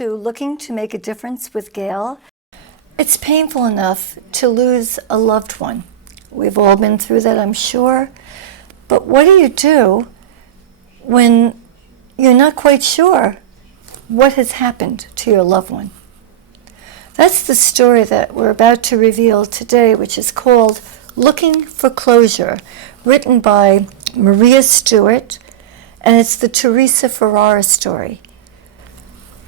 to Looking to Make a Difference with Gail. It's painful enough to lose a loved one. We've all been through that, I'm sure. But what do you do when you're not quite sure what has happened to your loved one? That's the story that we're about to reveal today, which is called Looking for Closure, written by Maria Stewart, and it's the Theresa Ferrara Story.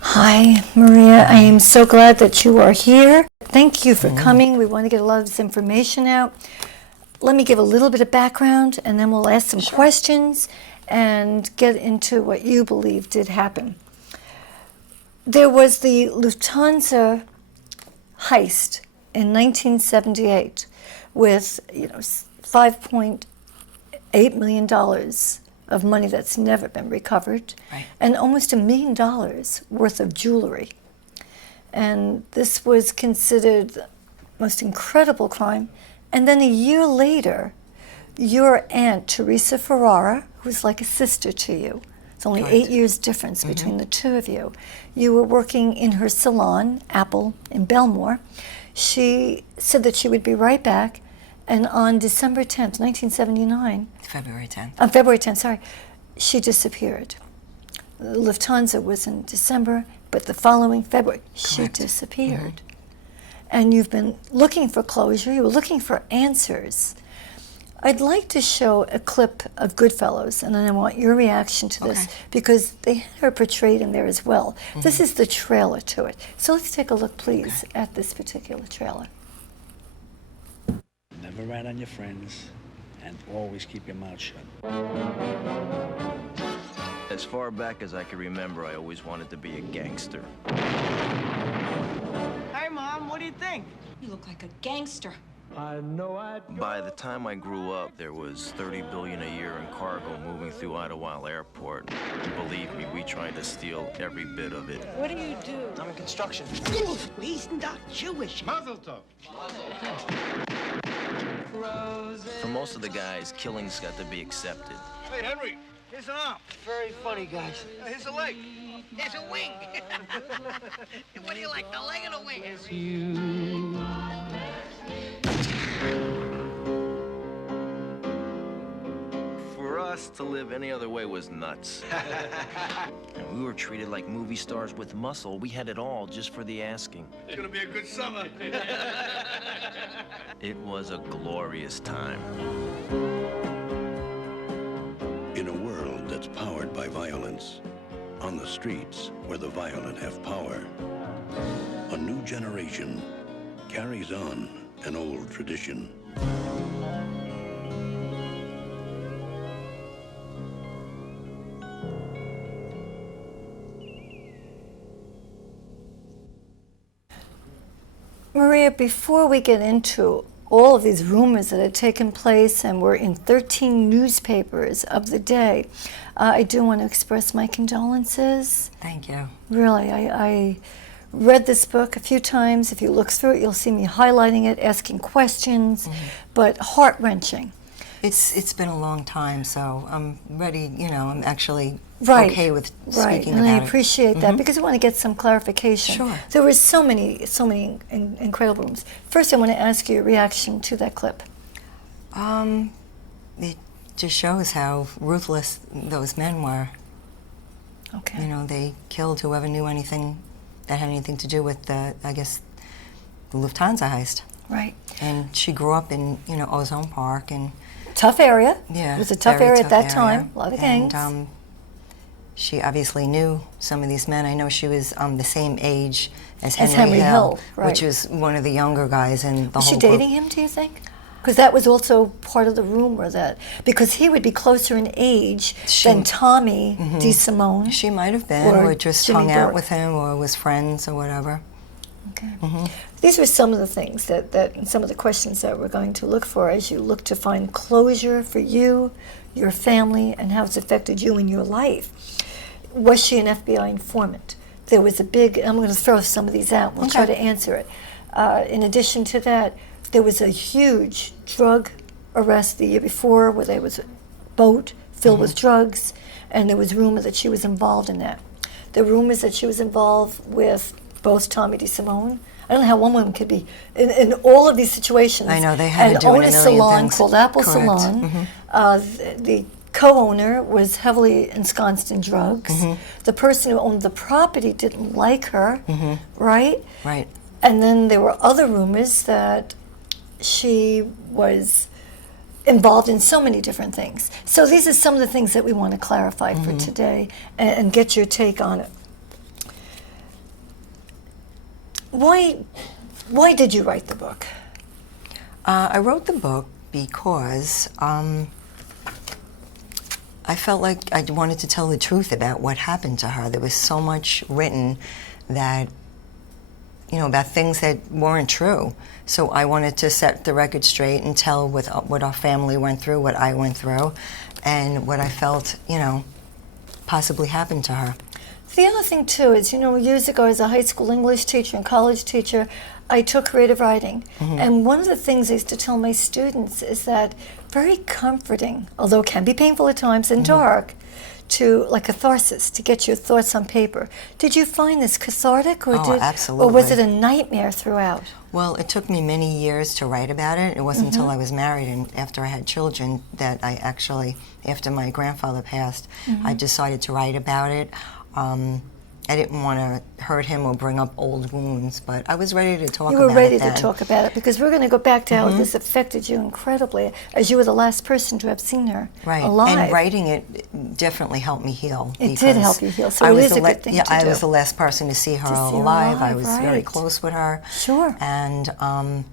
Hi, Maria. I am so glad that you are here. Thank you for coming. We want to get a lot of this information out. Let me give a little bit of background, and then we'll ask some questions and get into what you believe did happen. There was the Lufthansa heist in 1978 with $5.8 million of money that's never been recovered, and almost $1 million worth of jewelry. And this was considered the most incredible crime. And then a year later, your aunt, Theresa Ferrara, who's like a sister to you, it's only 8 years difference between the two of you. You were working in her salon, Apple, in Belmore. She said that she would be right back, and on December 10th, 1979... February 10th. On February 10th, sorry, she disappeared. Lufthansa was in December, but the following February, she disappeared. And you've been looking for closure, you were looking for answers. I'd like to show a clip of Goodfellas, and then I want your reaction to this, because they had her portrayed in there as well. This is the trailer to it. So let's take a look, please, at this particular trailer. Never rat on your friends, and always keep your mouth shut. As far back as I can remember, I always wanted to be a gangster. Hey, Mom, what do you think? You look like a gangster. By the time I grew up, there was $30 billion a year in cargo moving through Idlewild Airport. And believe me, we tried to steal every bit of it. What do you do? I'm in construction. He's not Jewish. Mazel tov. For most of the guys, killing's got to be accepted. Hey, Henry, here's an arm. Very funny, guys. Here's a leg. There's a wing. What do you like, the leg or the wing? For us, to live any other way was nuts. And we were treated like movie stars with muscle. We had it all just for the asking. It's gonna be a good summer. It was a glorious time. In a world that's powered by violence, on the streets where the violent have power, a new generation carries on an old tradition. Maria, before we get into all of these rumors that had taken place and were in 13 newspapers of the day, I do want to express my condolences. Thank you. Really, I read this book a few times. If you look through it, you'll see me highlighting it, asking questions, but heart-wrenching. It's been a long time, so I'm ready, I'm actually okay with speaking and about I it. appreciate that, because I want to get some clarification. Sure. There were so many incredible rooms. First, I want to ask you your reaction to that clip. It just shows how ruthless those men were. Okay. They killed whoever knew anything that had anything to do with the Lufthansa heist. Right. And she grew up in, Ozone Park, and tough area. yeah, It was a tough very area at that area. time. A lot of gangs. And she obviously knew some of these men. I know she was the same age as Henry Hill, right. which was one of the younger guys in the Was whole she group. dating him, do you think? Because that was also part of the rumor, that because he would be closer in age than Tommy DeSimone. She might have been, or just Jimmy hung out Burke. with him, or was friends, or whatever. Okay. These were some of the things and some of the questions that we're going to look for as you look to find closure for you, your family, and how it's affected you in your life. Was she an FBI informant? There was a big, I'm going to throw some of these out, we'll try to answer it. In addition to that, there was a huge drug arrest the year before where there was a boat filled with drugs, and there was rumor that she was involved in that. The rumors that she was involved with both Tommy DeSimone. I don't know how one woman could be in all of these situations. I know, they had to do own a a million salon things. called Apple Correct. Salon. The co-owner was heavily ensconced in drugs. The person who owned the property didn't like her, right? Right. And then there were other rumors that she was involved in so many different things. So these are some of the things that we want to clarify for today and get your take on it. Why did you write the book? I wrote the book because I felt like I wanted to tell the truth about what happened to her. There was so much written that, you know, about things that weren't true. So I wanted to set the record straight and tell what our family went through, what I went through, and what I felt, you know, possibly happened to her. The other thing, too, is, you know, years ago as a high school English teacher and college teacher, I took creative writing. And one of the things I used to tell my students is that very comforting, although it can be painful at times and dark, to like catharsis, to get your thoughts on paper. Did you find this cathartic, or absolutely. or was it a nightmare throughout? Well, it took me many years to write about it. It wasn't until I was married and after I had children that I actually, after my grandfather passed, I decided to write about it. I didn't want to hurt him or bring up old wounds, but I was ready to talk about it. You were ready then. to talk about it, because we're going to go back to how this affected you incredibly, as you were the last person to have seen her alive. And writing it definitely helped me heal. It did help you heal, so it is a good thing to do. I was the last person to see her alive. I was very close with her. Sure. And well,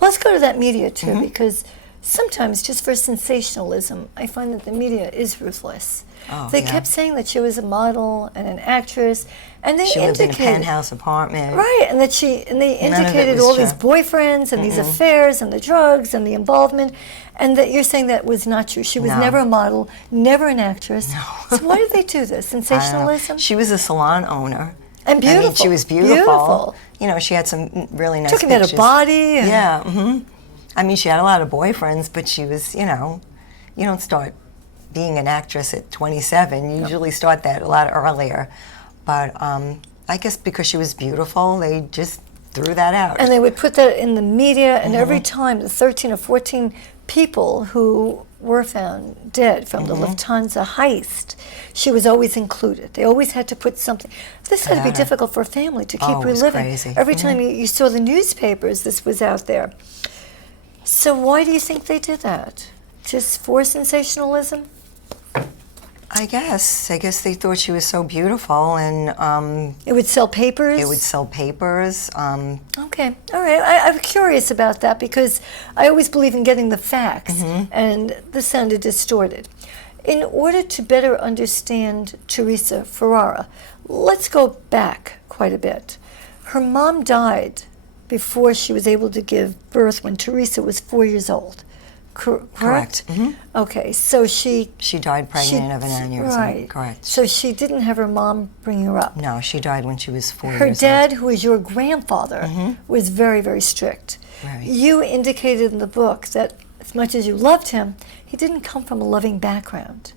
let's go to that media, too, because sometimes, just for sensationalism, I find that the media is ruthless. They kept saying that she was a model and an actress, and they she lived in a indicated penthouse apartment. right, and that they indicated all these boyfriends and these affairs and the drugs and the involvement, and that you're saying that was not true. She was never a model, never an actress. No. So why did they do this? Sensationalism? She was a salon owner. And beautiful. I mean, she was beautiful. You know, she had some really nice Talking pictures. about her body. And Yeah. I mean, she had a lot of boyfriends, but she was, you know, you don't start being an actress at 27. You usually start that a lot earlier. But I guess because she was beautiful, they just threw that out. And they would put that in the media, and every time the 13 or 14 people who were found dead from the Lufthansa heist, she was always included. They always had to put something. This had to be difficult for a family to keep it was reliving. crazy. Every time you saw the newspapers, this was out there. So why do you think they did that? Just for sensationalism? I guess they thought she was so beautiful, and It would sell papers? it would sell papers. Okay, all right. I'm curious about that, because I always believe in getting the facts, and this sounded distorted. In order to better understand Theresa Ferrara, let's go back quite a bit. Her mom died before she was able to give birth when Teresa was 4 years old. Correct? Okay, so she died pregnant of an aneurysm. Right. Correct. So she didn't have her mom bring her up. No, she died when she was 4 years Her old. dad, who was your grandfather, was very, very strict. Right. You indicated in the book that as much as you loved him, he didn't come from a loving background.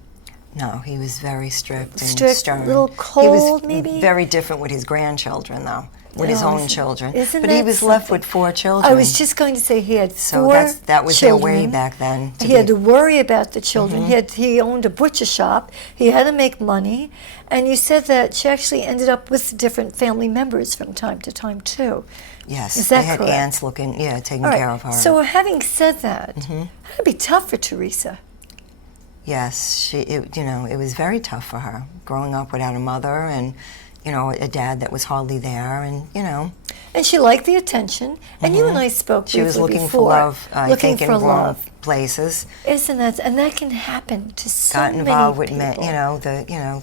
No, he was very strict and Strict, stern. a little cold, he was maybe? very different with his grandchildren, though, with his Oh, own children. isn't But he that was left something? with 4 children. I was just going to say he had so four that was children. their way back then. He had to worry about the children. He owned a butcher shop. He had to make money. And you said that she actually ended up with different family members from time to time, too. Yes, Is that they had correct? aunts taking All right. care of her. So having said that, that'd be tough for Teresa. Yes, it was very tough for her, growing up without a mother and, a dad that was hardly there, and, And she liked the attention. And you and I spoke briefly she was looking before. for love, I think, in for wrong love. places. Isn't that? And that can happen to so Got many involved with people. men, the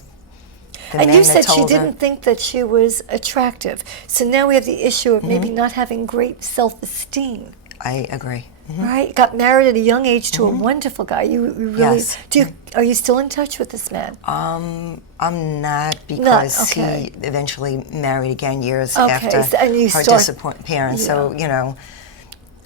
And men you that said she told her- didn't think that she was attractive. So now we have the issue of maybe not having great self-esteem. I agree. Right? Got married at a young age to a wonderful guy. You really Yes. Are you still in touch with this man? I'm not, because okay. he eventually married again years Okay, after so- and you her start- disappearance. So,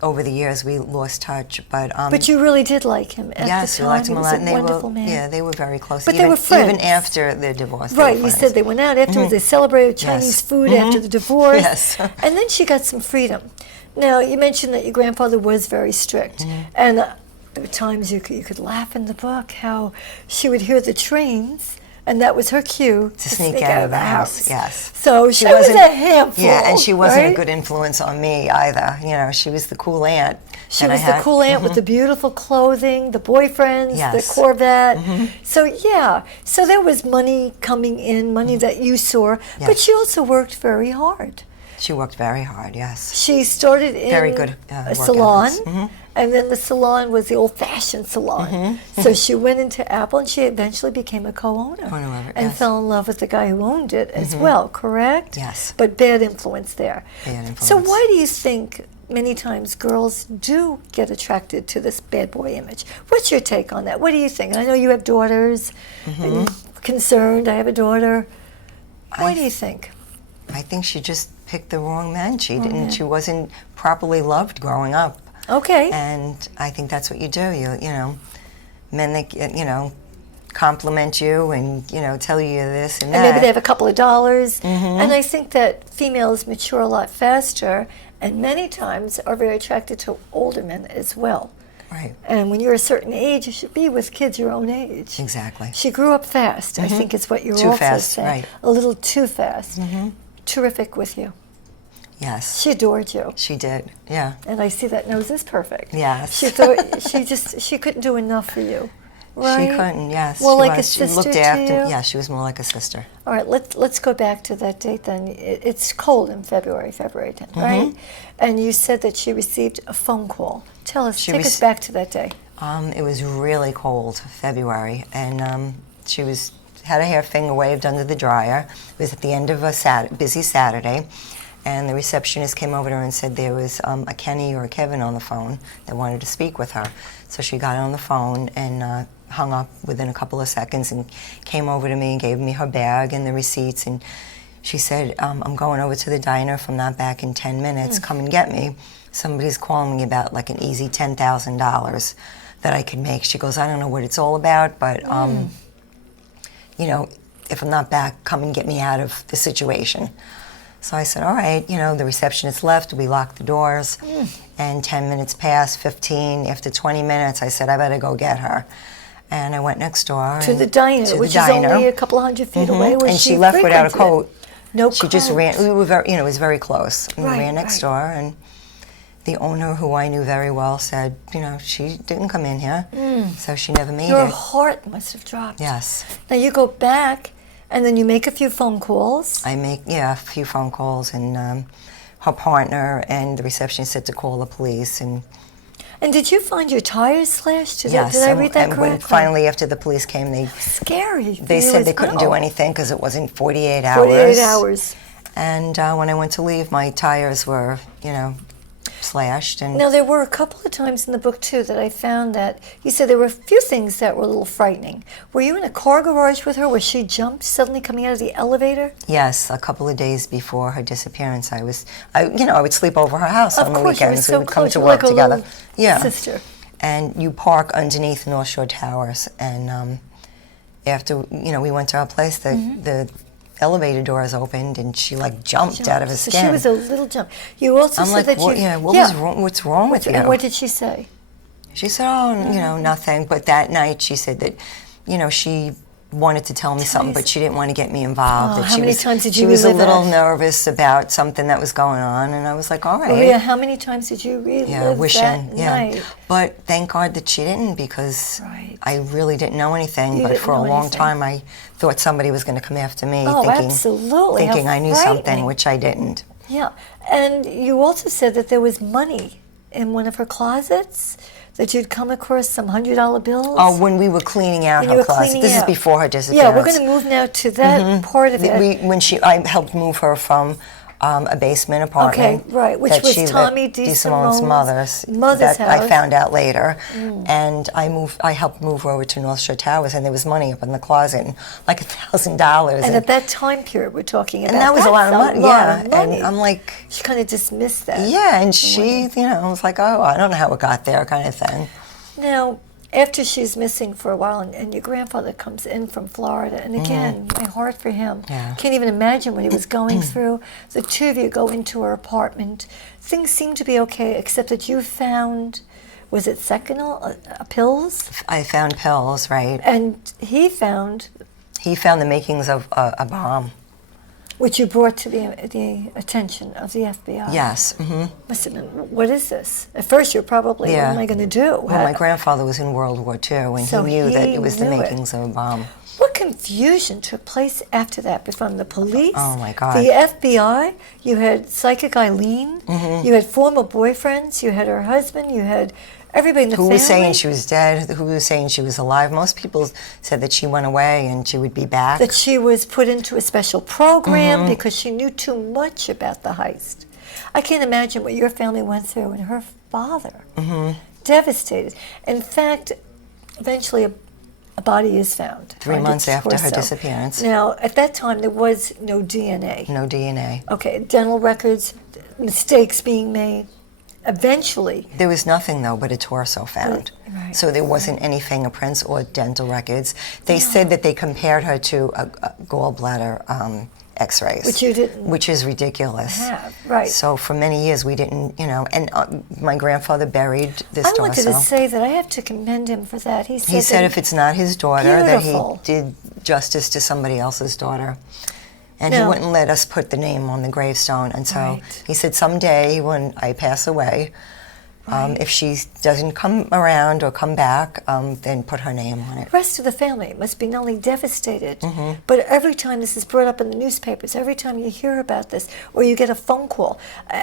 over the years we lost touch. But you really did like him at yes, the we time. liked him a He lot. was And a wonderful man. Yeah, they were very close. But even, they were friends. Even after their divorce. Right, they were you friends. said they went out afterwards. They celebrated Chinese food after the divorce. Yes. And then she got some freedom. Now, you mentioned that your grandfather was very strict. And there were times you could laugh in the book how she would hear the trains, and that was her cue to sneak out of the house. Yes. So she was a handful. Yeah, and she wasn't right? a good influence on me either. You know, she was the cool aunt. She was the cool aunt with the beautiful clothing, the boyfriends, the Corvette. So yeah, so there was money coming in, money that you saw, but she also worked very hard. She worked very hard, yes. She started in very good a work salon, ethics. and then the salon was the old-fashioned salon. So she went into Apple, and she eventually became a co-owner and fell in love with the guy who owned it as well, correct? Yes. But bad influence there. Bad influence. So why do you think many times girls do get attracted to this bad boy image? What's your take on that? What do you think? And I know you have daughters, and concerned, I have a daughter. Why do you think? I think she just picked the wrong man. She didn't. She wasn't properly loved growing up. Okay. And I think that's what you do. You know, men that compliment you and tell you this and that. And maybe they have a couple of dollars. And I think that females mature a lot faster, and many times are very attracted to older men as well. Right. And when you're a certain age, you should be with kids your own age. Exactly. She grew up fast. I think it's what you're Too also fast, saying. right. A little too fast. Terrific with you. Yes. She adored you. She did. Yeah. And I see that nose is perfect. Yes. She thought she couldn't do enough for you. Right? She couldn't. Yes. Well, she like was. a sister She looked to after. you? Yeah, she was more like a sister. All right, let's go back to that date then. It's cold in February 10th, right? And you said that she received a phone call. Tell us, take us back to that day. It was really cold, February, and she had her hair finger waved under the dryer. It was at the end of a busy Saturday, and the receptionist came over to her and said there was a Kenny or a Kevin on the phone that wanted to speak with her. So she got on the phone and hung up within a couple of seconds and came over to me and gave me her bag and the receipts, and she said, I'm going over to the diner if I'm not back in 10 minutes. Come and get me. Somebody's calling me about like an easy $10,000 that I could make. She goes, I don't know what it's all about, but if I'm not back, come and get me out of the situation. So I said, all right, the receptionist left, we locked the doors, and 10 minutes passed, 15, after 20 minutes, I said, I better go get her. And I went next door. To the diner, which is only a couple of hundred feet away. And she left without a coat. No She coat. just ran, we were very, it was very close. And we Right, ran next door, and the owner, who I knew very well, said, she didn't come in here, so she never made Your it. heart must have dropped. Yes. Now you go back, and then you make a few phone calls. I make, a few phone calls, and her partner and the receptionist said to call the police. And did you find your tires slashed? Did yes, I read that and correctly? when finally after the police came, Scary. they said they couldn't do anything because it wasn't 48 hours. 48 hours. And when I went to leave, my tires were, slashed. And Now, there were a couple of times in the book, too, that I found that you said there were a few things that were a little frightening. Were you in a car garage with her where she jumped suddenly coming out of the elevator? yes, a couple of days before her disappearance, I would sleep over her house on the Of course, you were weekends. so We would come close. to You were work like a together. little Yeah. sister. And you park underneath North Shore Towers. And after, we went to our place, the elevator doors opened, and she jumped out of her So skin. she was a little jump. You also I'm said like, that what, you... was wrong? What's wrong with you? And what did she say? She said, oh, nothing. But that night she said that, she wanted to tell me something, but she didn't want to get me involved. Oh, that how she many was, times did you She was a relive little that? nervous about something that was going on, and I was like, all right. Maria, how many times did you relive that night? But thank God that she didn't, because Right. I really didn't know anything. You but didn't for a know long anything. time, I thought somebody was going to come after me, Oh, absolutely. thinking How I knew something, frightening. which I didn't. Yeah, and you also said that there was money in one of her closets, that you'd come across some $100 bills. Oh, when we were cleaning out When you her were closet. cleaning This is out. before her disappearance. Yeah, we're going to move now to that part of it. I helped move her from a basement apartment. Okay, right, which that was she Tommy let DeSimone's mother's mother's that I house. found out later. And I helped move her over to North Shore Towers, and there was money up in the closet, and like $1,000. And at that time period we're talking about, and that was a lot of money. money. And I'm like, She kind of dismissed that. yeah, and she, was like, oh, I don't know how it got there, kind of thing. Now, after she's missing for a while, and your grandfather comes in from Florida, and again, my heart for him. Yeah. Can't even imagine what he was going through. The two of you go into her apartment. Things seem to be okay, except that you found, was it Seconal, pills? I found pills, right? And he found, the makings of a bomb. which you brought to the attention of the FBI. Yes. Must have been, what is this? At first, you're probably, what am I going to do? Well, my grandfather was in World War II, and So he knew that he it was the knew it. makings of a bomb. What confusion took place after that from the police, Oh, my God. the FBI? You had Psychic Eileen, you had former boyfriends, you had her husband, you had everybody in the Who family. was saying she was dead? Who was saying she was alive? Most people said that she went away and she would be back. That she was put into a special program because she knew too much about the heist. I can't imagine what your family went through, and her father, devastated. In fact, eventually a body is found. 3 months after her disappearance. Now, at that time, there was no DNA. No DNA. Okay, dental records, mistakes being made. Eventually, There was nothing, though, but a torso found. Right. So there wasn't any fingerprints or dental records. They said that they compared her to a gallbladder x-rays. Which you didn't Which is ridiculous. have, right. So for many years we didn't, and my grandfather buried this I torso. wanted to say that I have to commend him for that. He said, He said that if it's not his daughter, Beautiful. that he did justice to somebody else's daughter. And he Now- wouldn't let us put the name on the gravestone until, Right. he said, someday when I pass away, if she doesn't come around or come back, then put her name on it. the rest of the family must be not only devastated, Mm-hmm. but every time this is brought up in the newspapers, every time you hear about this, or you get a phone call,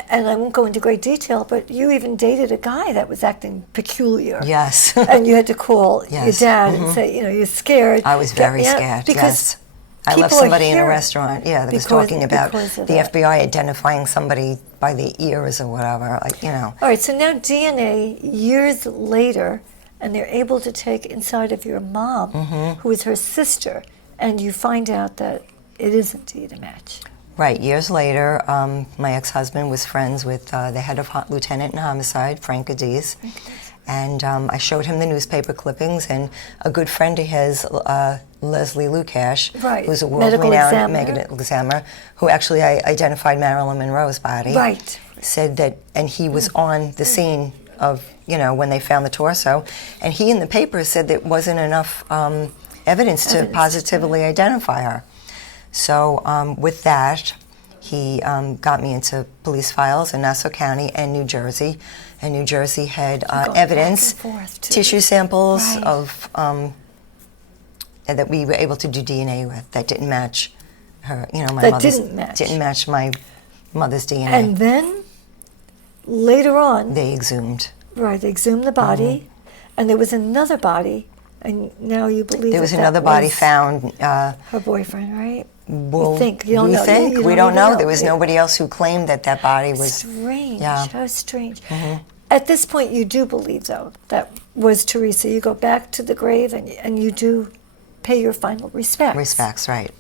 and I won't go into great detail, but you even dated a guy that was acting peculiar. Yes. And you had to call your Yes. dad and say, you're scared. I was very Yeah, scared, because yes. I left people are somebody in a hearing- restaurant, that was because- talking about because the of that. FBI identifying somebody by the ears or whatever, All right, so now DNA, years later, and they're able to take inside of your mom, who is her sister, and you find out that it is indeed a match. Right, years later, my ex-husband was friends with the head of lieutenant in homicide, Frank Cadiz, and I showed him the newspaper clippings, and a good friend of his, Leslie Lukash, Right, who's a medical world-renowned examiner. medical examiner, who actually identified Marilyn Monroe's body, Right. said that, and he was on the scene of, when they found the torso, and he in the paper said there wasn't enough evidence to positively identify her. So with that, he got me into police files in Nassau County and New Jersey. And New Jersey had Going evidence, back and forth, too. tissue samples Right. of that we were able to do DNA with that didn't match her. My That mother's didn't match. my mother's DNA. And then, later on, They exhumed. right, they exhumed the body, and there was another body, and now you believe There was that another that body was found. her boyfriend, right? Well, you think. You don't we know. think. You We don't don't know. even There was Yeah. nobody else who claimed that body was. Strange. Yeah. How strange. At this point, you do believe, though, that was Teresa. You go back to the grave and you do pay your final respects. Respects, right.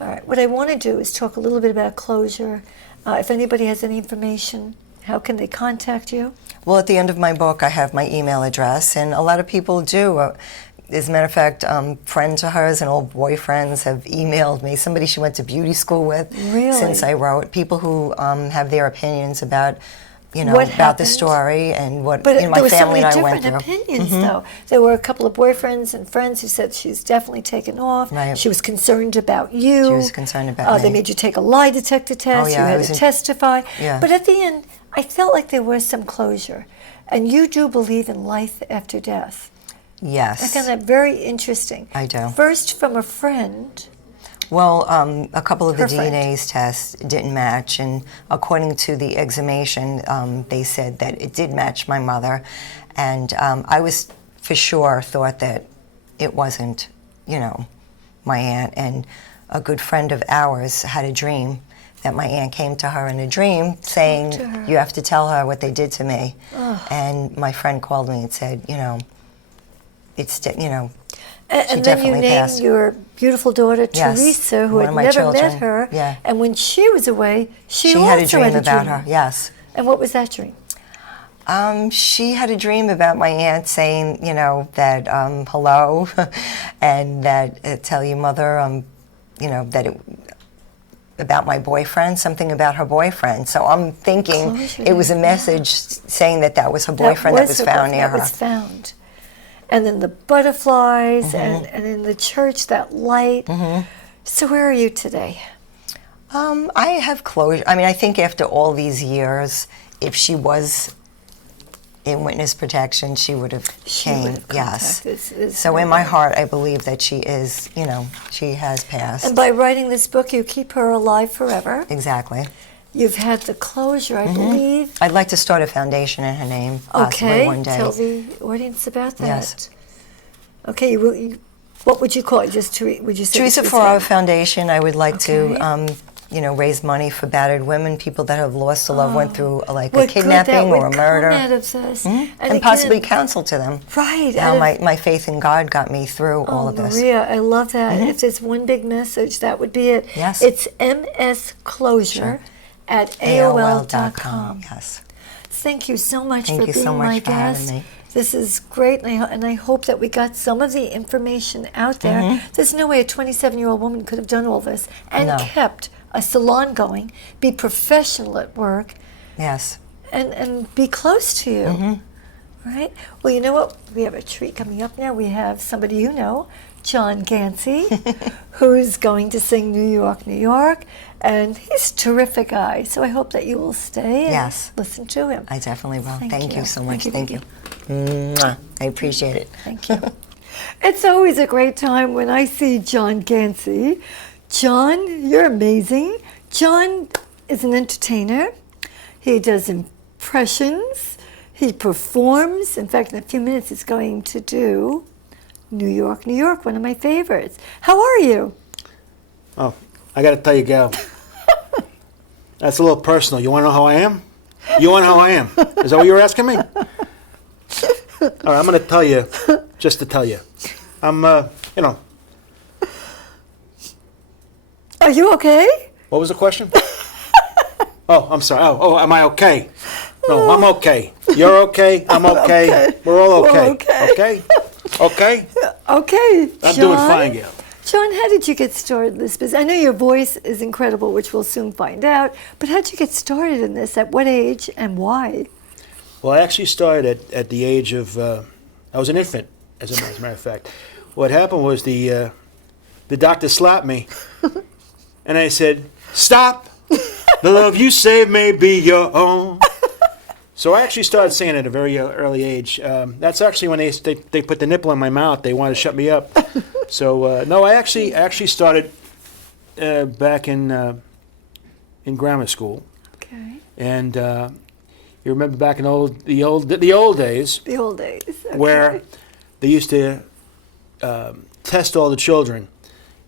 All right. What I want to do is talk a little bit about closure. If anybody has any information, how can they contact you? Well, at the end of my book, I have my email address, and a lot of people do. As a matter of fact, friends of hers and old boyfriends have emailed me. Somebody she went to beauty school with Really? since I wrote. People who have their opinions about, What about the happened? story and what But my there were so family many and I went different through. opinions, though. There were a couple of boyfriends and friends who said she's definitely taken off. Right. She was concerned about you. She was concerned about They me. made you take a lie detector test. yeah, You I had was to in- testify. Yeah. But at the end, I felt like there was some closure. And you do believe in life after death. Yes. I found that very interesting. I do. First, from a friend. Well, a couple of the Her friend. DNA's tests didn't match, and according to the exhumation, they said that it did match my mother, and I was for sure thought that it wasn't, my aunt. And a good friend of ours had a dream that my aunt came to her in a dream saying, you have to tell her what they did to me. And my friend called me and said, you know, And then you named your beautiful daughter Teresa, who had never met her. Yeah. And when she was away, she also had a dream about her. Yes. And what was that dream? She had a dream about my aunt saying, you know, that hello, and that tell your mother, you know, that about my boyfriend, something about her boyfriend. So I'm thinking it was a message saying that was her boyfriend that was found near her. That was found. And then the butterflies, and in the church, that light. So where are you today? I have closure. I mean, I think after all these years, if she was in witness protection, she would have came. Yes. So in my heart, I believe that she is, you know, she has passed. And by writing this book, you keep her alive forever. Exactly. You've had the closure, I believe. I'd like to start a foundation in her name, possibly one day. Tell the audience about that. Yes. Okay, what would you call it? Would you say Theresa Ferrara Foundation. I would like to, you know, raise money for battered women, people that have lost a loved one through like a kidnapping or a murder, and possibly counsel to them. Right. How my faith in God got me through all of this. Maria, I love that. If there's one big message, that would be it. Yes. It's msclosure at AOL.com. Yes. Thank you so much for Thank you being so much my for having guest. me. This is great, and I hope that we got some of the information out there. There's no way a 27-year-old woman could have done all this and kept a salon going, be professional at work, yes, and be close to you. Right? Well, you know what? We have a treat coming up now. We have somebody you know, John Ganci, who's going to sing New York, New York, and he's a terrific guy. So I hope that you will stay and listen to him. I definitely will. Thank you so much. Thank you. Mwah. I appreciate it. Thank you. It's always a great time when I see John Ganci. John, you're amazing. John is an entertainer. He does impressions. He performs. In fact, in a few minutes, he's going to do New York, New York, one of my favorites. How are you? Oh, I got to tell you, Gail, that's a little personal. You want to know how I am? You want to know how I am? Is that what you were asking me? All right, I'm going to tell you, just to tell you. I'm, you know. Are you okay? What was the question? Oh, I'm sorry. Oh, am I okay? No, I'm okay. You're okay. I'm okay. We're all okay. Okay? Okay? Okay. I'm doing fine, Gail. John, how did you get started in this business? I know your voice is incredible, which we'll soon find out, but how did you get started in this? At what age and why? Well, I actually started at the age of, I was an infant, as a matter of fact. What happened was the doctor slapped me, and I said, "Stop! The love you save may be your own." So I actually started singing at a very early age. That's actually when they put the nipple in my mouth. They wanted to shut me up. So no, I actually started back in grammar school. Okay. And you remember back in the old days. The old days. Okay. Where they used to test all the children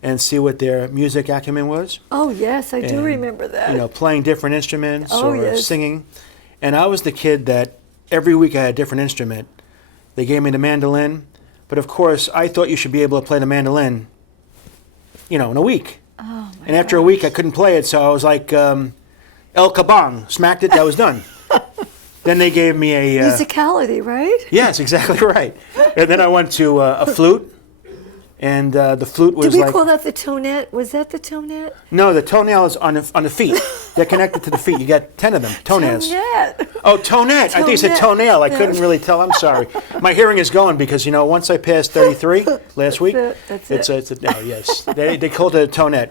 and see what their music acumen was. Oh yes, I do remember that. You know, playing different instruments or singing. And I was the kid that every week I had a different instrument. They gave me the mandolin, but of course I thought you should be able to play the mandolin, you know, in a week. Oh my And after a week I couldn't play it, so I was like El Kabong, smacked it, that was done. Then they gave me a... musicality, right? Yes, exactly right. And then I went to a flute, and the flute was Did we like... call that the tonette? Was that the tonette? No, the toenail is on the feet. They're connected to the feet. You got 10 of them, toenails. Tonette. Oh, tonette. I think you said toenail. I couldn't really tell. I'm sorry. My hearing is going because, you know, once I passed 33 last week, That's it. No, yes. They called it a tonette,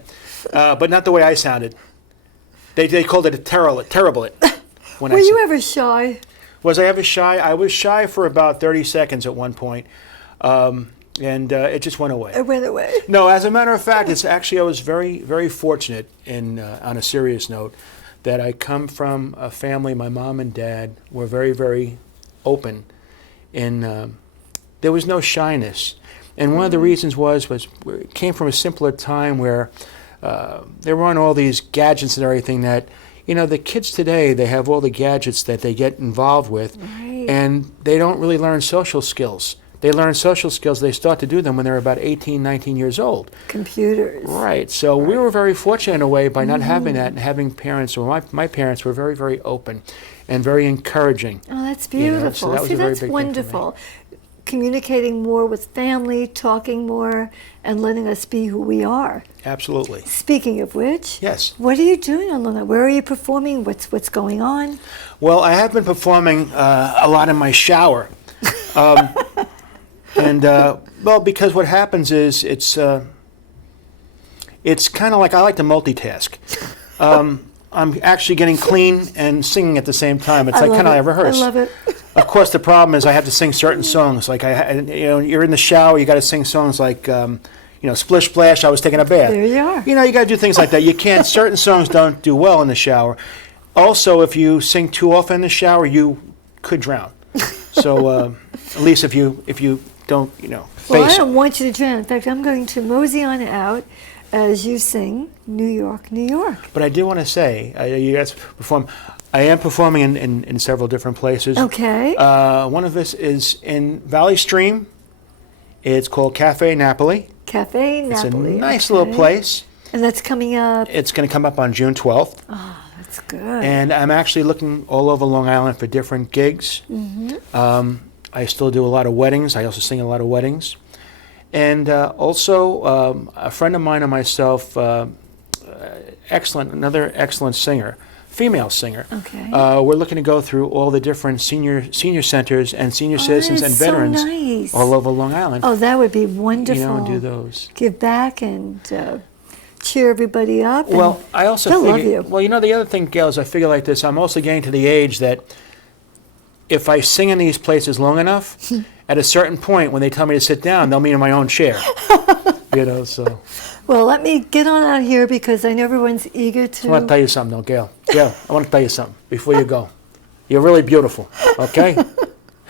but not the way I sounded. They called it a terrible. Were you ever shy? Was I ever shy? I was shy for about 30 seconds at one point, and it just went away. It went away. No, as a matter of fact, it's actually I was very, very fortunate in on a serious note that I come from a family. My mom and dad were very, very open, and there was no shyness. And one of the reasons was it came from a simpler time where they're on all these gadgets and everything that, the kids today, they have all the gadgets that they get involved with, Right. and they don't really learn social skills. They learn social skills, they start to do them when they're about 18, 19 years old. Computers. Right. So we were very fortunate in a way by not having that and having parents, or my parents were very, very open and very encouraging. Oh, that's beautiful. So that was See, a very that's big thing for me. wonderful. Communicating more with family, talking more, and letting us be who we are. Absolutely. Speaking of which, Yes. what are you doing on Long Island? Where are you performing? What's going on? Well, I have been performing a lot in my shower. Because what happens is it's kind of like I like to multitask. I'm actually getting clean and singing at the same time. It's like kind of like I rehearse. I love it. Of course, the problem is I have to sing certain songs. Like you're in the shower, you got to sing songs like, Splish Splash. I was taking a bath. There you are. You got to do things like that. You can't. Certain songs don't do well in the shower. Also, if you sing too often in the shower, you could drown. So at least if you don't, face Well, I it. don't want you to drown. In fact, I'm going to mosey on out as you sing New York, New York. But I do want to say, you guys perform. I am performing in several different places. Okay. One of this is in Valley Stream. It's called Cafe Napoli. Cafe Napoli. It's a nice little place. And that's coming up. It's going to come up on June 12th. Oh, that's good. And I'm actually looking all over Long Island for different gigs. Mm-hmm. I still do a lot of weddings. I also sing a lot of weddings. And also, a friend of mine and myself, another excellent singer, female singer. Okay. We're looking to go through all the different senior centers and senior citizens that and is so veterans nice. all over Long Island. Oh, that would be wonderful. And do those. Give back and cheer everybody up. Well, I also they'll figure, love you. Well, the other thing, Gail, is I figure like this. I'm also getting to the age that if I sing in these places long enough, at a certain point, when they tell me to sit down, they'll meet in my own chair. So. Well, let me get on out here because I know everyone's eager to. I want to tell you something, though, Gail. Gail, I want to tell you something before you go. You're really beautiful, okay?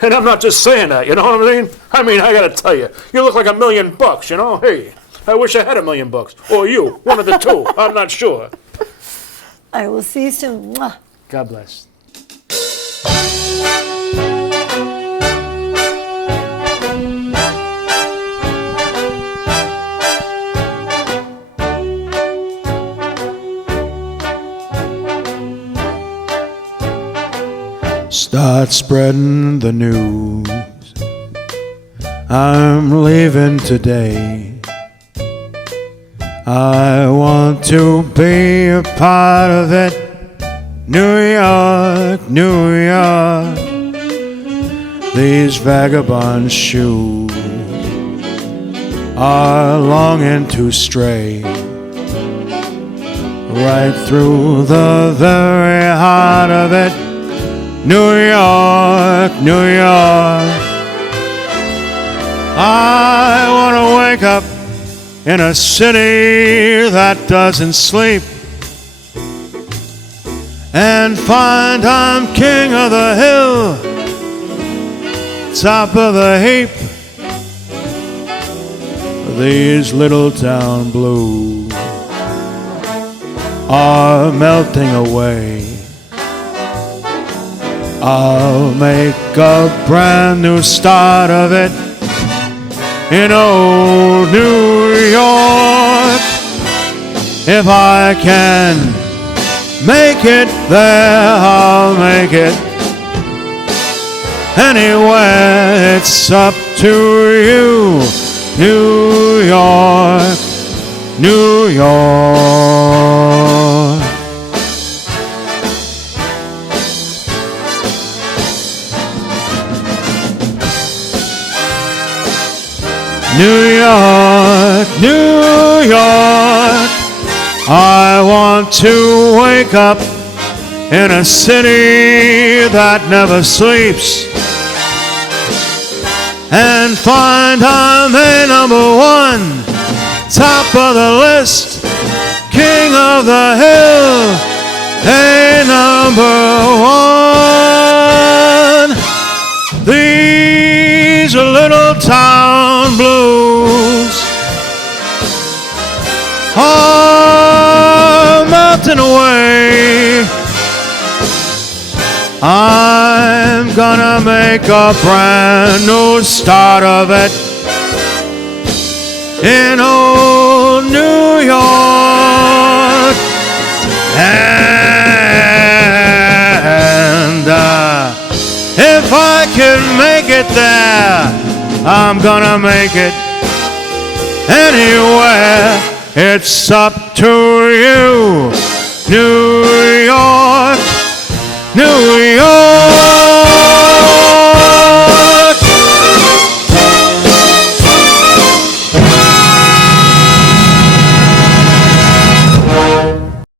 And I'm not just saying that, you know what I mean? I got to tell you, you look like $1 million, Hey, I wish I had $1 million. Or you, one of the two. I'm not sure. I will see you soon. Mwah. God bless. Start spreading the news. I'm leaving today. I want to be a part of it. New York, New York. These vagabond shoes are longing to stray right through the very heart of it. New York, New York. I want to wake up in a city that doesn't sleep and find I'm king of the hill, top of the heap. These little town blues are melting away. I'll make a brand new start of it in old New York. If I can make it there, I'll make it anywhere. It's up to you. New York, New York. New York, New York. I want to wake up in a city that never sleeps and find I'm a number one, top of the list, king of the hill, a number one. These little town blues are drifting away. I'm gonna make a brand new start of it in old New York. And if I can make it there, I'm gonna make it anywhere. It's up to you, New York, New York.